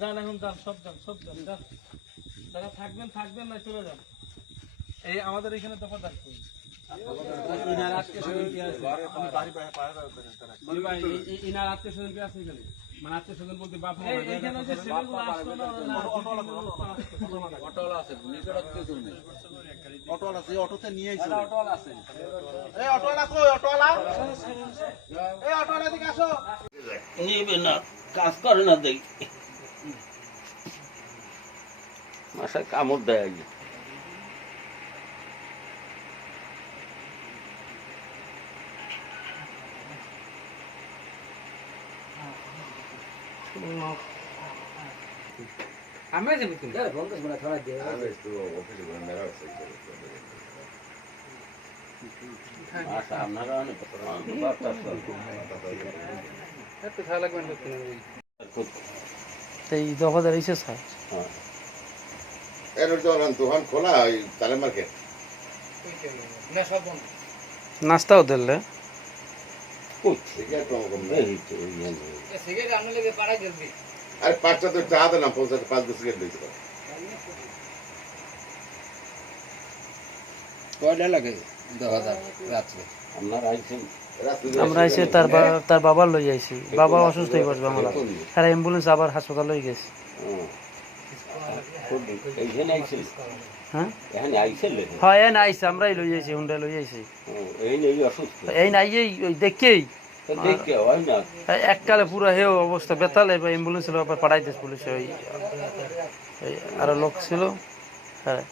যান এখন যান, সব যান, সব যান, যান। যারা থাকবেন থাকবেন, না চলে যান। এই আমাদের এখানে দফা থাকবে। ইনার আজকে স্বজন কি আছে? ইনার আজকে স্বজন কি আছে এখানে? মানে আজকে স্বজন বলতে বাপ মা এইখানে যে ছেলেগুলো আসলো না, অটোওয়ালা আছে, নিজের আত্মীয় জন নেই। অটোওয়ালা আছে, অটোতে নিয়ে এসে অটোওয়ালা আছে। এই অটোওয়ালা কই? অটোওয়ালা, এই অটোওয়ালা দিকে আসো। নিবে না, কাজ করে না দেখি মাসায় কামড় দেয় আগে। আমি যাবো তুমি বলতে বলা খারাপ দিয়ে আমি একটু অফিসে ঘন্টা আছে আচ্ছা আপনারা অনেক একটু ভালো লাগবে না এই দফাদার এসে স্যার এর দোকান খোলা ওই তালে মার্কেট না সব বন্ধ নাস্তাও দিলে সিগারেট আমি লেগে পাড়ায় জলদি আরে 5টা তো চা দিলাম 5 সিগারেট দিয়েছিল কয়টা লাগে 10,000 রাত্রে আপনারা আইছেন আমরা এসে তার বাবার লই আইছি, বাবা অসুস্থ হয়ে পড়ছে আমরা, তার অ্যাম্বুলেন্স আবার হাসপাতাল লই গেছে। এইখানে আইছেন? হ্যাঁ এখানে আইছেন? হ্যাঁ এই আইছে, আমরাই লই আইছি, হুন্ডা লই আইছি। এই নেই অসুস্থ? এই নাই ওই দেখেই দেখে হয় না এককালে পুরো হেও অবস্থা, বেতালে অ্যাম্বুলেন্স আবার পাঠাইতেছে পুলিশে। ওই আরো লোক ছিল, হ্যাঁ